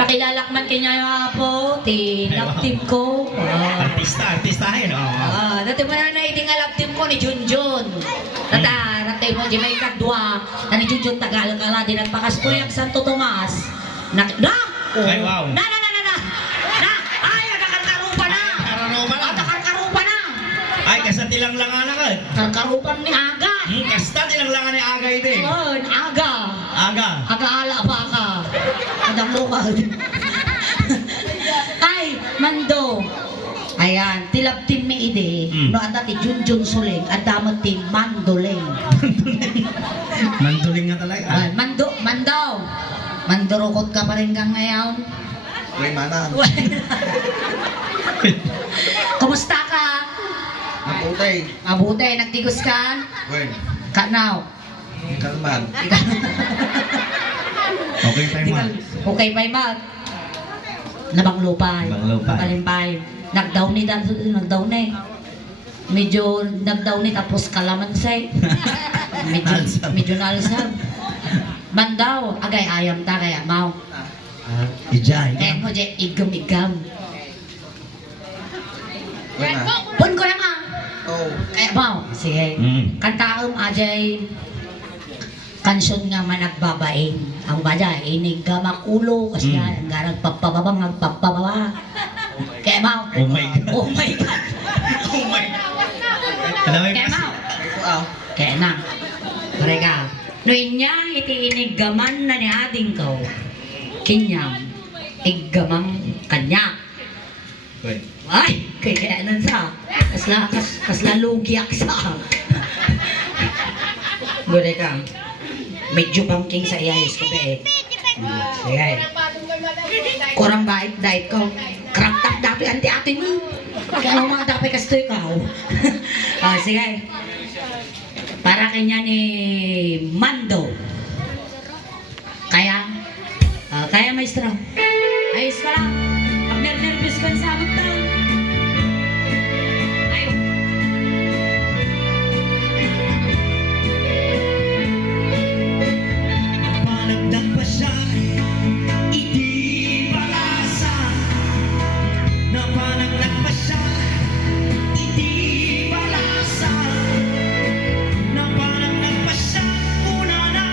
Pakilalakman kanya po, love team ko. Artistahin, Dati mo na iting love team ko ni Junjun. Natay mo, di may kadwa. Ni Junjun Tagal ka lang, di nagpakastoy ang Santo Tomas. Ay, wow. Ay, nakarkarupa na. Nakarkarupa na. Ay, kasta tilang-langan na ka. Karkarupan ni Aga. Kasta tilang-langan ni Aga ito eh. Oo, Aga. Aga-ala pa ka. Adang ka. Ay, Mando. Ayan, tilap tim mi ide. No anda ti Junjun Suling, adamot ti Mandoleng. Manduling nga talaga. Mandaw. Mandurukot ka pa rin kang ngayon. Uy, manan. Kumusta ka? Mabuti, nagtigos ka? Uy. Kanaw. Kalman. Okay, Paimal. Okay, Paimal. Nabanglupay. Palimpay. Nagdaw ni. Medyo nagdaw ni tapos kalamansi. Medyo nalsab. Mandaw, agay ayam ta kaya mau. Ijay. Mo je igam. Pun ko lang kaya mau. Sige. Kantaom ajay kansyon nga managbabaing. Ang baja, inig ka makulo kasi ang garag papababang magpapababa. Kaya mau. Oh my God. Oh my God. Kaya mau. Kaya na. Mereka. Noy niya iti inigaman na ni ading ko. Kinyam. Iggamang kanya. Ay, kaya nan sa. Kasla lugiak sa. Gure ka. Medyo pangking sa iyayos ko be. Sige. Kurang bait dahil ko. Kraptak dapi anti-ati mo. Kaya mga dapi kastoy ka. Sige. Para kanya ni Mando. Kaya maestro. Ayos ka lang. Pag nervous ka sa amot daw. Ayaw. Panagdag pa siya, hindi palasa. Napanagdag pa siya, hindi palasa. Napanagdag pa siya, una na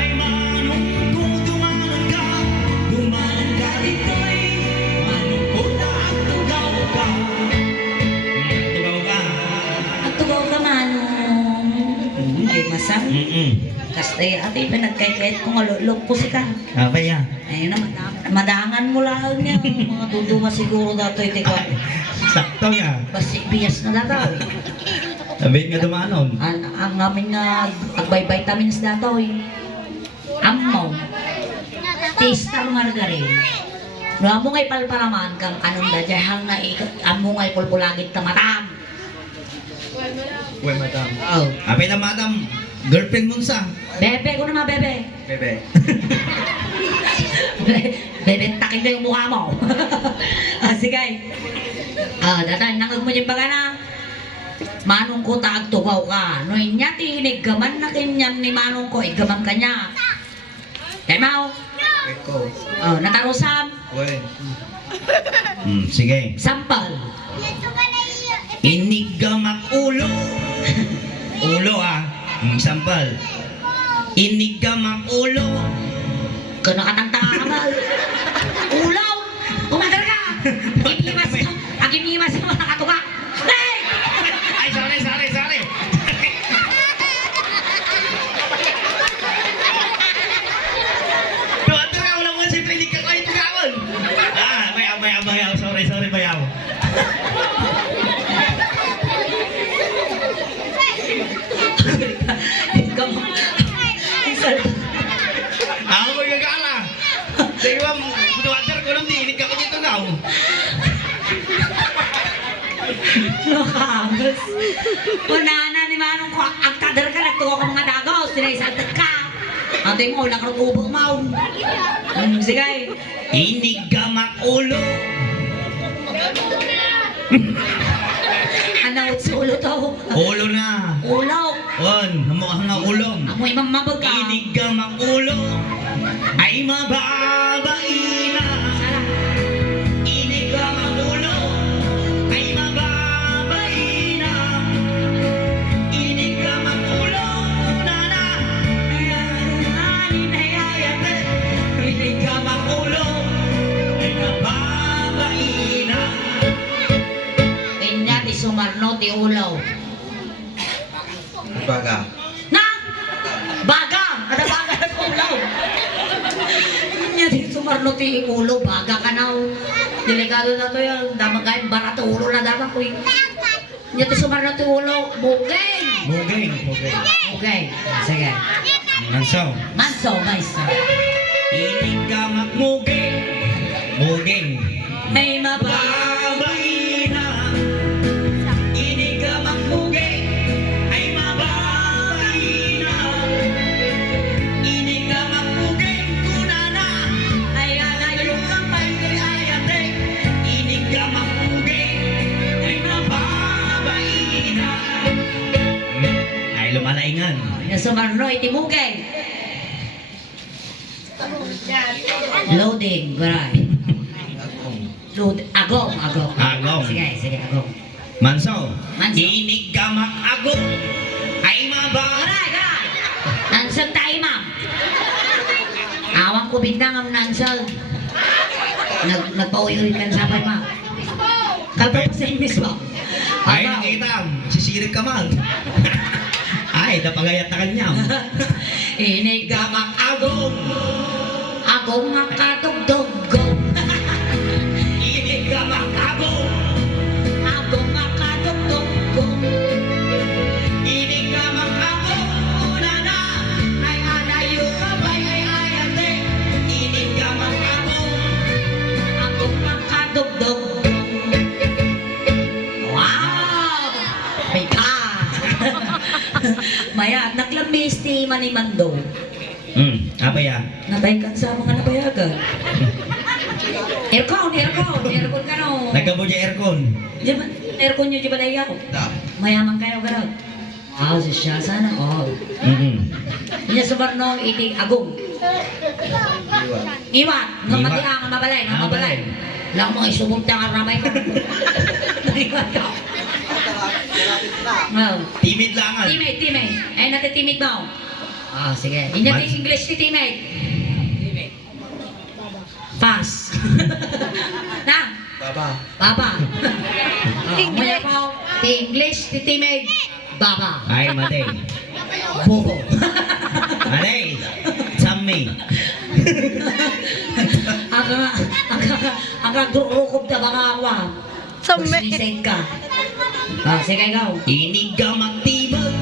ay manong kung dumanon ka. Dumanon ka dito'y manong kung tugaw ka. Tugaw ka. At tugaw ka manong. Ay masang. Kasi ate pinagkait-kait ko nga lulog po si ka. Abay yan. Ayun na, madangan mo lang niya. Mga duduma siguro dato iti ko. Sakto nga. Basi biyas na dato. Abay nga dumanon. Ang amin nga agvitamin dato eh. Ammo. Tista mo nga rin. No, amo ngay palparaman kang anong dadyahang na amo ngay pulpulagit ta matam. Uy, madam. Oh. Abay na madam. Girlfriend mo sa. Bebe ko naman, bebe. Bebe. Bebe, takin na yung mukha mo. Sige. Datan, nangag mo yung baga na. Manong ko taag tukaw ka. No, inya tihinig gaman na kinyam ni manong ko. Igaman ka niya. Temaw. Eko. Natarusam. Uy. Sige. Sampal. Inigamak ulo. Ulo sampal. Inigamak ulo. Kung nakatangtanga ka ba? Ulaw! Kumadar ka! Agimimas mo nakatuka! Hey! Ay, sorry. Tuwato ka, wala mo siyempre hindi ka kayo tugawon. Bayaw. Sorry, bayaw. Ako mo gagala. Sige ba, tuwato ko nang diinig ka ko dito gaw. Nakabas. Unana ni manong ko, ang kadar ka, nagtuwa ka mga dagaw, sinaisagtag ka. Ate mo, nakarugubog maun. Sige. Inigamak ulo. Ano, sa ulo to? Ulo na. Ulaw. On, hamuha nga ulong. Amoy mamabag ka. Inigamak ulo ay mababaina. sumarno ti ulo, baga ka na. Delikado na to yan. Damang kayo, barato ulo na damang ko. Niya ti sumarno ti ulo, bugeng. Mugeng. Okay, sige. Mansaw. Manso, manso. Inig ka magmugeng. Mugeng. Ay maba. Babay na. Inig ka magmugeng. Ay mababay na. Inig ka magmugeng. Kunana. Ay alayo ang Ayate. Inig ka magmugeng. Ay mababay na. Ay lumalaingan. Niya sumarno, itimugeng. Loading, garay. Agong. Agong. Sige, agong. Mansaw. Mansaw. Inig ka mag-agong. Ay mababay. Garay. Nansang tayo, ma'am. Awang ko bintang ang nansang. Nagpauyoy ka sa sabay, ma'am. Kalpa pa sa English, ma'am. Ay, nakita. Sisirik ka man. Ay, napagayat na kanyam. Inig ka mag-agong. Agong makadugdugong. Inig ka mag-agong. Agong makadugdugong. Inig ka mag-agong. Una na. Ay alayo ka ba'y ay ayate. Inig ka mag-agong. Agong makadugdugong. Wow! May ka! Maya, naglambis ti Manimando. Apa ya? Natay ka sa mga nabayagan. Aircon ka no. Nagkabudya aircon. Aircon nyo di ba layaw? Mayaman kayo gano'n. Wow, siya sana all. Niya sumarno iti agong. Iwan, ngamati ang mabalay. Lang mo isubunta nga ramay ko. Naiwan ka. Timid langan. Teammate. Ay natitimid mo. Ah, sige. Inya ti English ti teammate. Pass. Na? Baba. Maya po, ti English ti teammate. Baba. Ay, matay. Bobo. Matay. Sammy. Ang durukob na mga awa. Suicide ka. Ah, sige ikaw. Inig ka magtibag.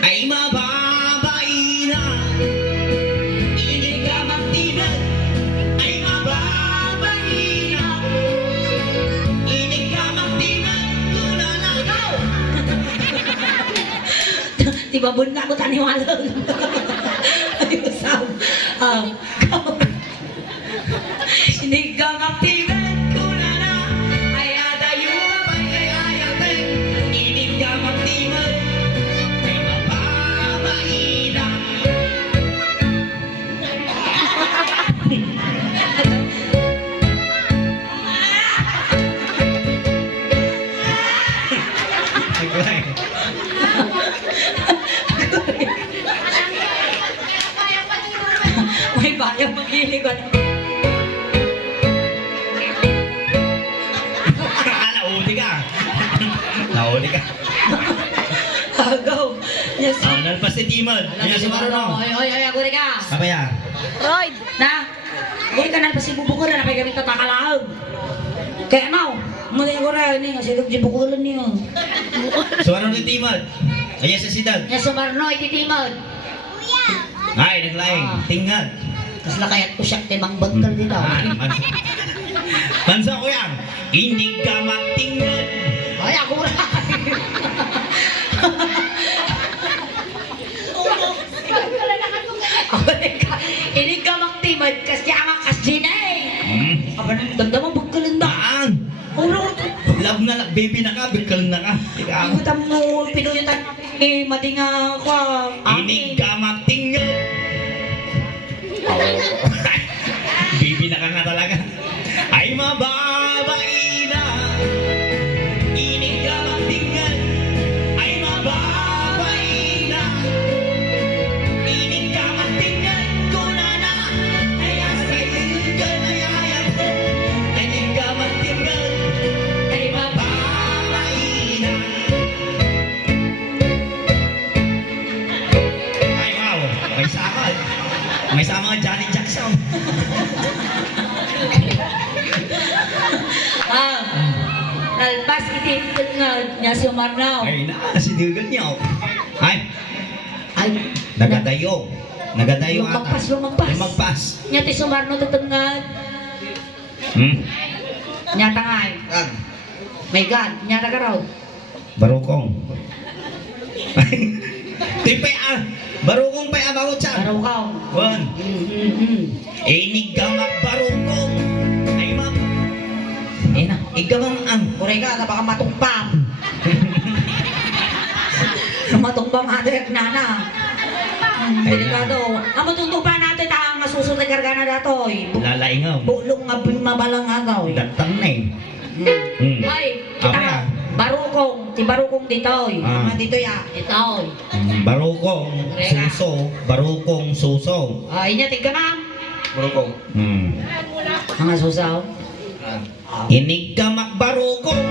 Ay mababay na. Inig ka magtibag. Ay mababay na. Inig ka magtibag. Kuna na ikaw. Di ba bun na ko taniwalang? Ayun, Sam. Hindi ka magtibag. Kuna na. Ay adayo ba'y ay ayate. Inig ka magtibag. Ay mababay na. Nagulay. May bayang magilig ko. Nauli ka. Nauli ka. Agaw. Yes. Nalpas si Timon. Kaya sumaro no. Oy, aguri ka. Apa ya? Na. Aguri ka na pa si bubukol na pay gamit tatakalaog. Kaya now, muli ko ra ni kasi di bukulan niyo. Sumaro ni Timon. Kaya sa sidag. Ya sumarno ititimod. Ay, naglaing. Tingnan. Kas lakayat ko siya timang bangkal dito. Bansa ko yan. Inig ka magtingnan. Ay, agura. Ini ka magtimod kasi ang kasinay. Aba nang ganda mo bangkalan ba? Maan. Uro. Love na lang. Baby na ka. Bigkal na ka. Ikaw. Ibutan mo, pinuyutan madinga ko. Inig ka magtingnan. Baby na ka nga talaga. Ay mababay na. Inig ka magtingnan. Ay mababay na. Inig ka magtingnan. Kuna na. Ay asayin ka na yayan. Inig ka magtingnan. Ay mababay na. Ay wow. May sama. May sama nga Janet Jackson. Alpas iti tengad nya Sumarno. Ay na, si Dugan niyo. Ay, Ay, nagadayo. Nagadayo ata. lumagpas. Nya ti Sumarno tengad. Nya tangay. My God, nya nagaraw. Barukong. Tipe barukong pa abawot siya. Araw ka. Wan. Inig gamak barukong. Ay ma'am. Na. Igamang Kuray ka, baka matumpam. Matumpam adik nana. Delikado. Amo tutupan natin ang nasusunod na karga na datoy. lalaingaw. Bulong nga mabalang agaw. Datang na eh. Ay, Apa kita ya? Barukong. Si Barukong ditoy. Ah. Dito ya. Ditoy. Barukong suso. Barukong suso. Ay, niya tigka ma'am. Barukong. Mga susaw. Inig gamak barukong.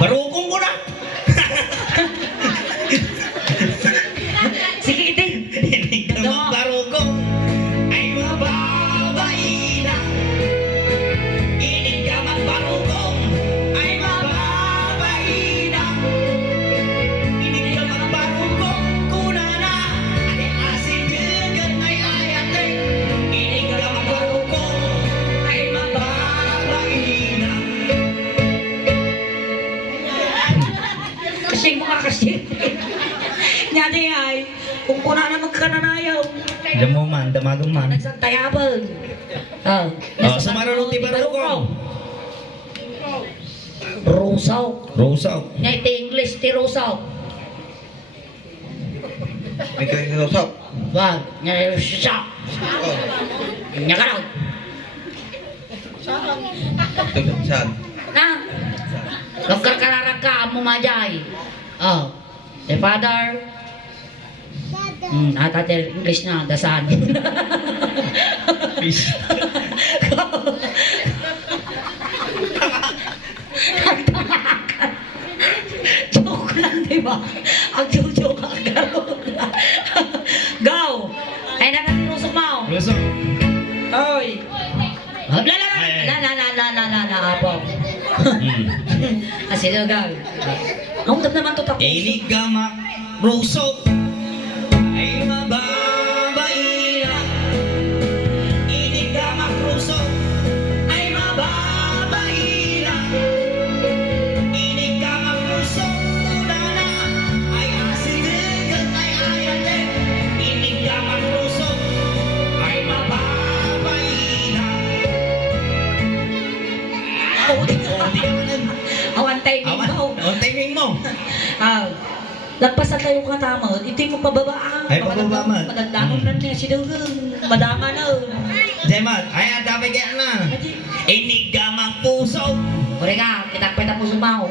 Barukong ko na. Sige, itin. Inig gamak barukong. Ay mababae na. Inig gamak barukong. Ay mababae na. Inig gamak barukong. Kuna na. Ay asin dugan ay ayate. Inig gamak barukong. Ay mababae na. Kasi mga kasi. Nyati ay, kung kuna na magkananayaw. Damo man, damagong man. Nagsantayabang. Sumarunong ti barukong. Rosaw. Rosaw. Nga iti English ti rosaw. May kausap. Wag, nga rosaw. Nga ka raw. Saan? Na, nagkarkararag ka mo majay. The father. Ata ti English na, the son. Fish. Joke lang, di ba? Ang joke ang garo. Go! Ay, nakatirusok mo. Rosaw. Oy! Apo. Sino gal? Ang tap naman to tapos. Inig gamak rosaw. Ay mababae na. Inig gamak rosaw. Ay mababae na. Inig gamak rosaw. Una na. Ay asigan ay ayate. Inig gamak rosaw. Ay mababae na. Awan timing mo. Awan timing mo. Lagpas na tayo katama. Ito yung pababaan. Ay, pababa, man. Madagdangon na niya si Dugang. Madama na. Jemat, ay adapay kaya na. Inig gamak puso. Ore ka, kita puso mo.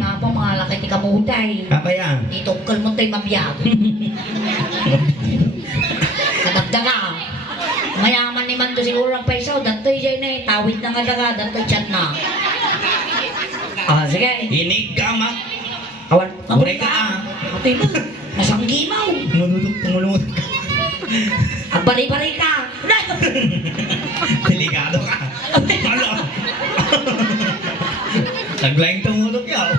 Napa mga laki ti kamutay. Apa yan? Dito kalmon tayo mabiyag. Kadagdaga. Mayaman ni Mando siguro ang paisaw. Datoy dyan eh. Tawid na nga daga. Datoy chat na. Sige. Inig gamak. Awan. Ore ka. Atoy mo. Masanggi mo. Tumulungot. Ang bari-bari ka. Delikado ka. Ano? Naglaing tumulog yaw.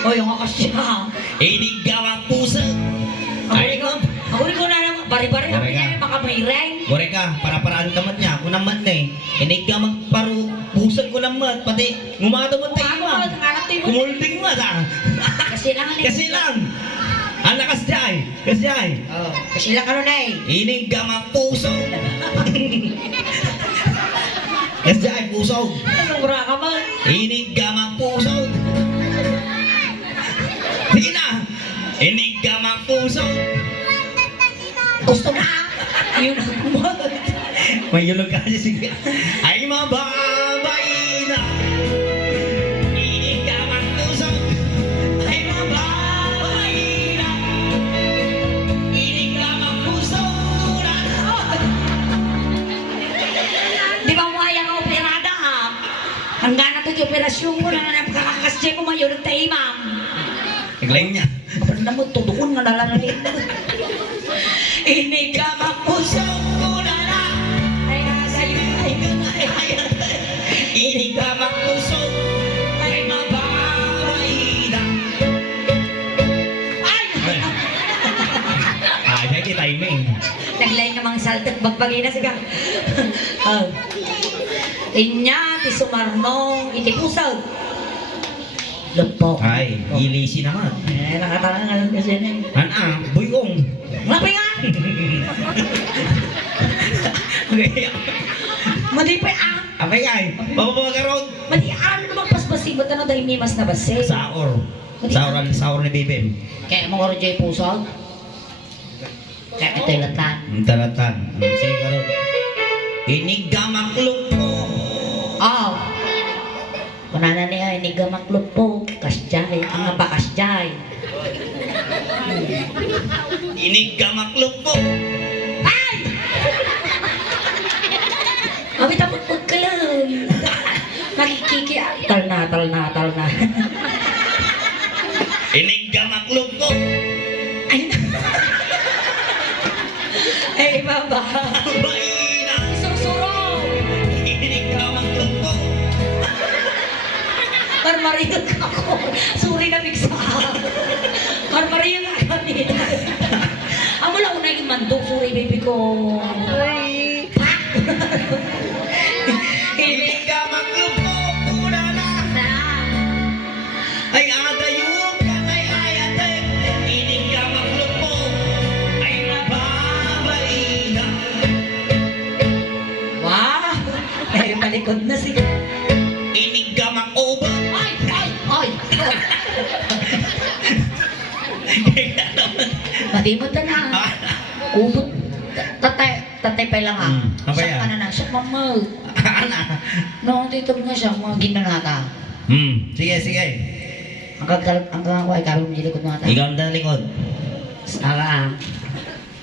O yung akasya. Inig gamak puso. Ay ko. Ako rin ko na naman. Bari-bari Ore naman ka. niya. Makamireng. Ore ka, para-paraan ka man niya. Ako naman na eh. Inig gamak paru. Pusan ko naman. Pati ngumataman tayo ma. Kumulding mo ta. Kasi lang. Kasi lang. Anak kasjay. Kasjay. Kasi lang ano na eh. Inig gamak puso. Kasjay puso. Sumura ka man. Inig gamak puso. Sige na. Inig gamak puso. Gusto na. Yung May yulog kasi sige. Ay mababae na. Inig gamak puso. Ay mababae na. Inig gamak puso. Di ba mo ayang operada ha? Hanggang na ito yung operasyon ko na napakakasya ko mayulog tayo imam. Naglaing niya. Kapag na mo, tudukon na nalalagay. Inig ka Puso ko na na. Ay, nasa iyo. Inig gamak puso. Kaya kita timing. Naglay nga mga saltek bagpagina siya. Oh. Inya, ti sumarnong, iti pusag. Lupo. Ay, ilisi naman. Nakatangan kasi na. Buyong. Mapay nga! Madi pa Abay ay, papapagaron. Madi naman paspasibot ano dahil may mas nabase. Saor. Saor ni Bibim. Kaya mo oras dyan pusag. Kaya ito'y latan. Ang talatan. Sige karon. Inigamak lupo. Oh. Kunana niya, inigamak lupo. Kasjay. Ang nga kasjay. Inigamak lupo. Ay! Mami tapos pagkalang. Nakikiki. Tal na. Inigamak lupo. Ay, ay, baba. Baina. Susuro. Inigamak lupo. Marmariyot ako. Suri na bigsa. Marmariyot na kami. Amo lang unay yung mandok. Suri, baby ko. Pa! Inigamak lupo. Una na. Ay adayup ka kay ayate. Inigamak lupo. Ay mababaina. Wow! Ay, malikod na siya. Inigamak oba. Ay! Matimot na na. Ubot. Tatay pa lang ha. Apa Siya yan? ka na na. Siya mama. Ana. No, dito nga siya. Mga ginanata. Sige. Ang ako ay karong nilikod mga ta. Ikaw ang likod. Saka,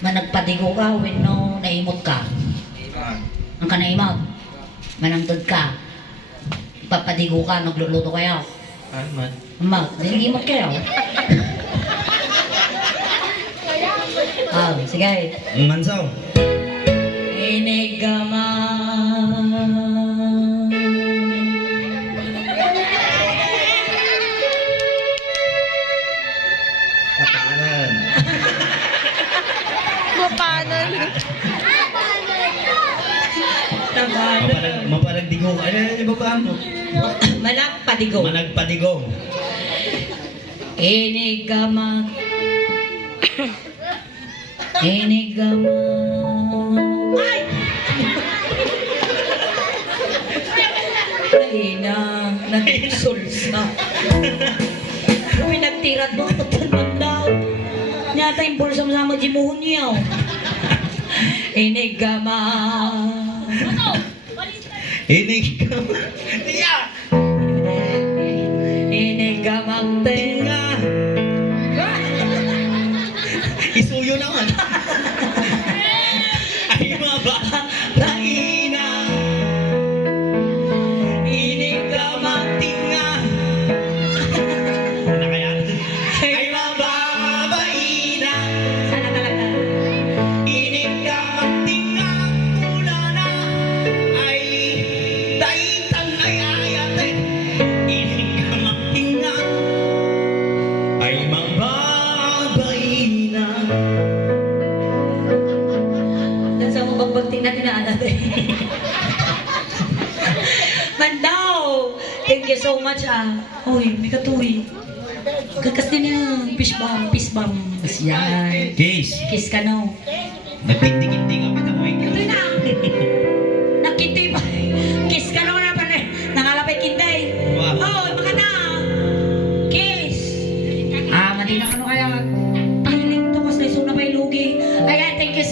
managpadigo ka when no naimot ka. Ang ka naimot. Manangtod ka. Papadigo ka, nagluluto kayo. Aman. Nangimot kayo. Sige. Mansaw. Inigama. Kapanan. Mapalagdigo. Ano yung babaan mo? Managpadigo. Managpadigong. Inigama. Inigama. Ay! Naina, nagsulsa. Kami nagtirat mo, pagtanman daw. Nyata yung pulsa mo sama jimuhon niya. Inigama. Inigamak. Tiya! Inigamang tinga. Isuyo naman. Ay mababaina. Inigamak tinga. Ano kaya? Ay mababaina. Sana talaga. Inigamak tinga. Una na. Ay daitang ay ayate. Inigamak tinga. Ay mababaina. Dan sa mga pagbagting natin na anak eh. Mandaw! Thank you so much Uy, may katuwi. Kakas din yan. Fish bomb. Yan. Kiss. Kiss ka no. Nagtindig-tindig ang pitang mo Ito na. Nakintay pa. Kiss ka no na pa na. Nangalapay kintay. Wow. Oh, baka na. Kiss. Madi na ka no kaya. Tahiling to. Mas na iso na pa ilugi. Ayan, thank you so